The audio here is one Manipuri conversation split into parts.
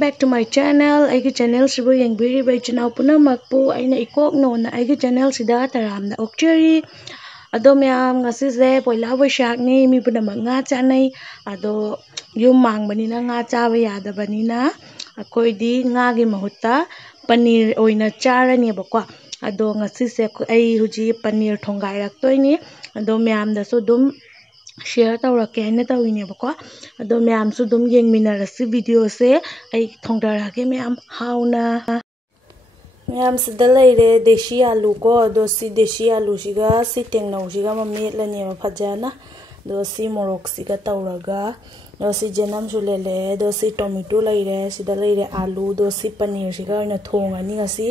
back to my channel. Aigi channel sibu yengbiri bai channel puna makpu aina ikok no na aigi channel sida taram na okcheri. Ado myam ngasi se poila boishak ni mi puna nga chanai. Ado yum mang bani na nga cha ba yada bani na. Akoi di nga gi mahutta paneer oina chare ni bakwa. Ado ngasi se ai huji paneer thongga rak toi ni. Ado myam da so dum share tawrake haina tawine bako ado myam su dum yengminarasi video se ai thongdarage myam hauna myam sida leire deshi alu ko do si deshi alu siga si tengnau siga mametlani phajana do si morok siga tawraga do si jenam su lele do si tomato leire sida leire alu do si paneer siga na thongani ngasi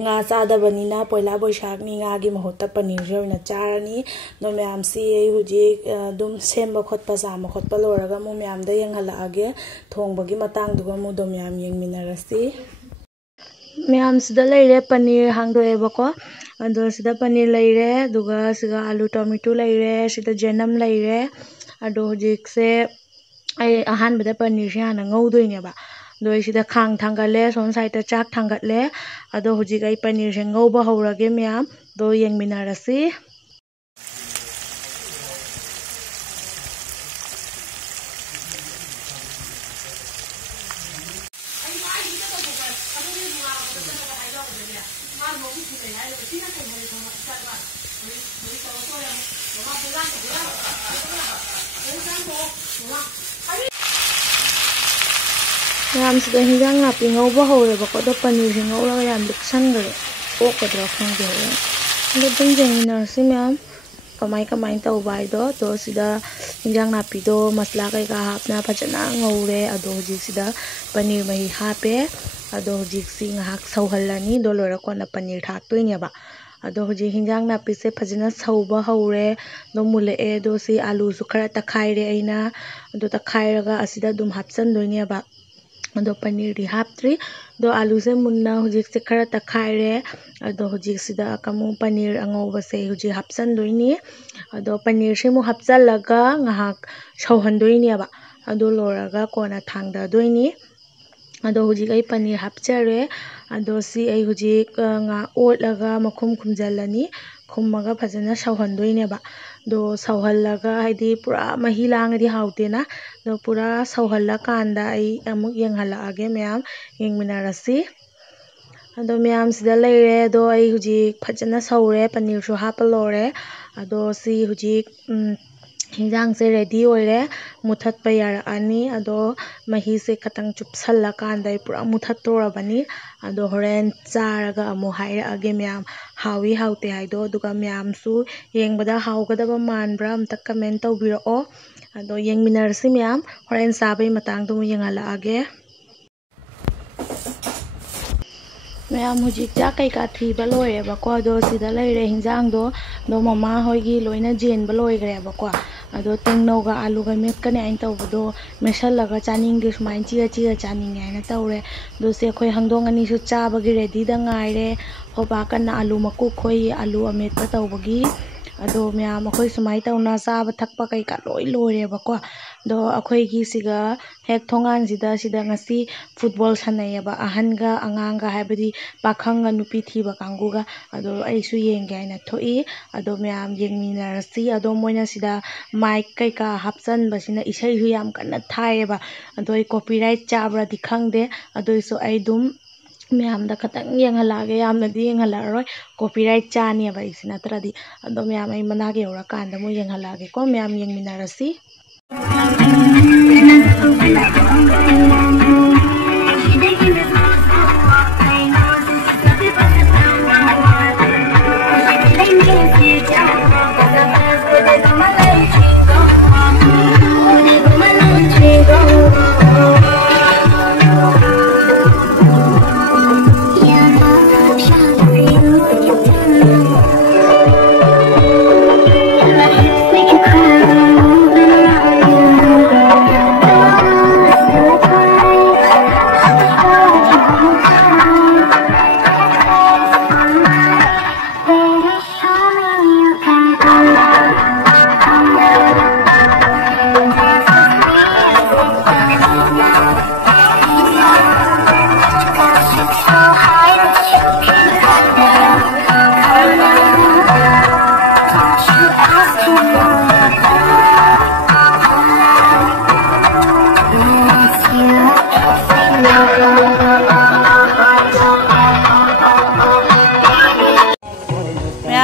nga chada banina poila boishak ni nga gi mahutta paneer joina charani no myam si huji dum semba khotpa sama khotpa loraga mu myam da yenghala age thongba gi matang duga mu do myam yengminarasi myam sida leire paneer hangdoe bako ado sida paneer leire duga siga alu tomato leire sida jenam leire ado hujik se ai ahan bada paneer hana ngaudoine ba doi sida khang thangale son side ta chak thangatle ado hujik ai paneer se ngauba haurage myam do yengminarasi myam sida hinjang napi ngauba haure bako do paneer se ngauraga yam luksangare okadra khangde ado dum yengminarasi myam kamai tawbai do sida hinjang napi do masla kai ka hapna phajana ngaure ado hujik sida paneer mahi hape ado hujik si ngahak sauhalani do lora kona paneer thaktoine ba ado hujik hinjang napi se phajana sauba haure do mulae do si alu su khara takhaire aina ado takhairaga asida dum hapsan doine ba ado paneer di haptri do alu se munna hujik se khara takhaire ado hujik sida kamu paneer angauba se hujik hapsan doini ado paneer se mu hapsalaga ngahak sauhan doini ba ado loraga kona thangda doini ado hujik ai paneer hapchare ado si ai hujik nga otlaga makhum khumjalani khummaga phajana sauhandoine ba do sauhallaga haidi pura mahi langadi hautena do pura sauhalla kanda ai amuk yenghala age myam yengminarasi ado myam sida leire do ai hujik phajana saure paneer su hapalore ado si hujik hinjang se ready oire muthat payara ani ado mahi se khatang chupsalla kanda pura muthat torabani ado horen charaga amu haira age myam hawi haute haido duga myam su yengbada haugadaba manbra amta comment tawbirao ado yengminarasi myam horen sabai matang du yenghala age myam hujik ja kai ka thiba loire bako do sida leire hinjang do mama hoigi loina jenba loigre bako ado tengnauga aluga metkane ain tawbudo meshallaga chaning dis main chia chaning aina tawre do se khoi hangdong ani su chabagi ready da ngaire hoba kana alu maku khoi alu ametpa tawbagi ado myam akhoi sumai tawna chaba thakpa kai ka loi loire bako do akhoi gi siga hek thongan sida ngasi football sanai ba ahanga anganga habadi pakhang nupi thiba kanguga ado aisu yengge aina thoi ado myam yengminarasi ado moina sida mic kai ka hapsan basina isai hu yam kana thaiba ado copyright chabra di khangde ado iso ai dum myam da khatang yenghalage yamna di yenghalaroi copyright chani ba isina tradi ado myam ai manage ora kanda mo yenghalage ko myam yengminarasi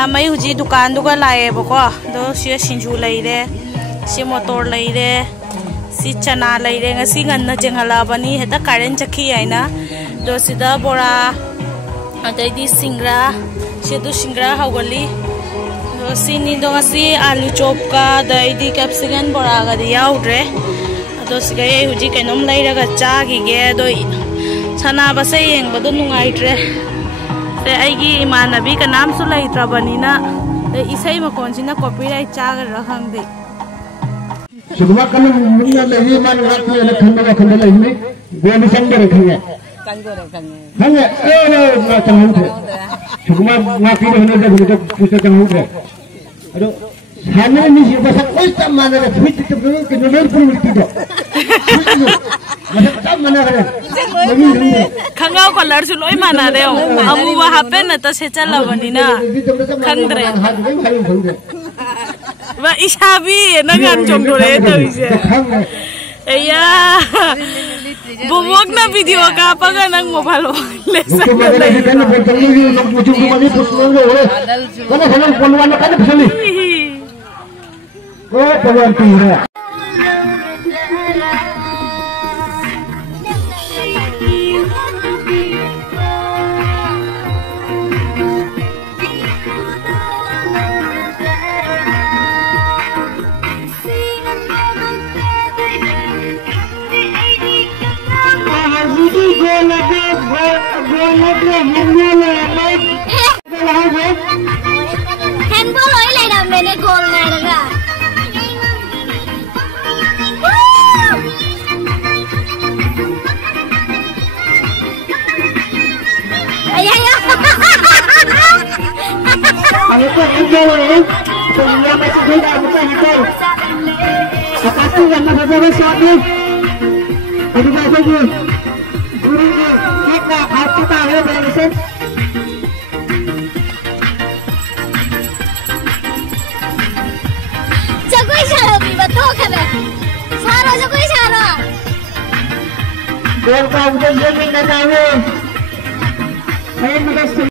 ma'am मैं हुजी दुकान दुगा लाए बको दो सी सिंजू लेरे सी मोटर लेरे सी चना लेरे ngasi nganna jenghalabani heta karen chakhi aina do sida bora adai di singra se do singra hawali do sini do ngasi alu chop ka dai di capsicum bora ga di yaudre do siga ye huji kainom leira ga cha gi ge do sana ba se yeng ba do nungai tre te aigi imanabi ka naam su leitra banina te isai ma kon sina copyright cha ga ra hang de सुबह कल मुन्ना लगी मान रात में अलग खंडा लगी में गोल संग रखेंगे हंगे ए ना चंगुट है सुबह ना फिर होने जब कुछ चंगुट है अरे सामने नहीं बस कोई तब माना है फिर तब के नोर पर मिलती दो मतलब तब माना है खंगाव कलर से लोई माना दे अमु वहां पे न तो से चला बनी ना खंगरे वा इशाबी नगान चोंगरे तो इसे या बुबोक ना वीडियो का पगा नंग मोबाइल ले सकते हैं handball oil lại làm về này goal này được à? Ay ay ay! Ano to handball oil? Kaya may sabay na ako ito. Kapag ko yan nababara sa akin. Ano ba ito yun? आपको तारे देने से जगोई सारा भी बतो करे सारा जगोई सारा गोल का उधर ये भी न जावे मैं मदद से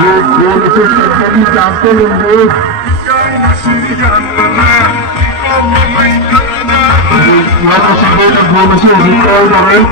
ये गोल से कभी जानते होंगे Vamos a ver las formaciones de cada vez.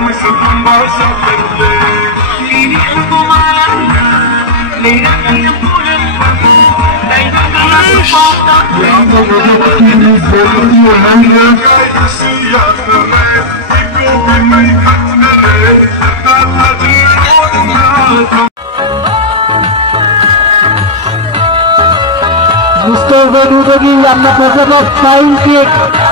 Mr. Vedudagi, I'm the president of Fine Cake.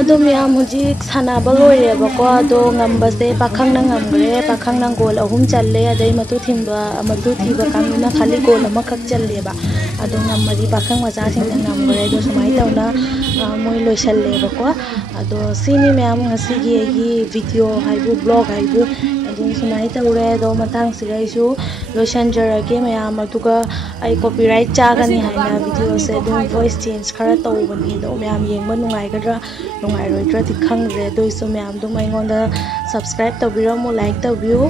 adum ya muji sana balore bako ado ngambase pakhang na ngamre pakhang na gol ahum challe adai matu thiba kamina khali gol amakak challe ba ado ngamari pakhang macha sing ngamre do sumai tauna moi loisalle bako ado sini me am ngasi gi video haibu blog haibu ado sumai taure do matang sigai su loisan jarage me am atuga ai copyright chagani haina video se do voice change khara tawbani do me am yengba nungai gadra nungai roidra ti khangre do isu me am do mai ngonda subscribe tabiro mo like tabio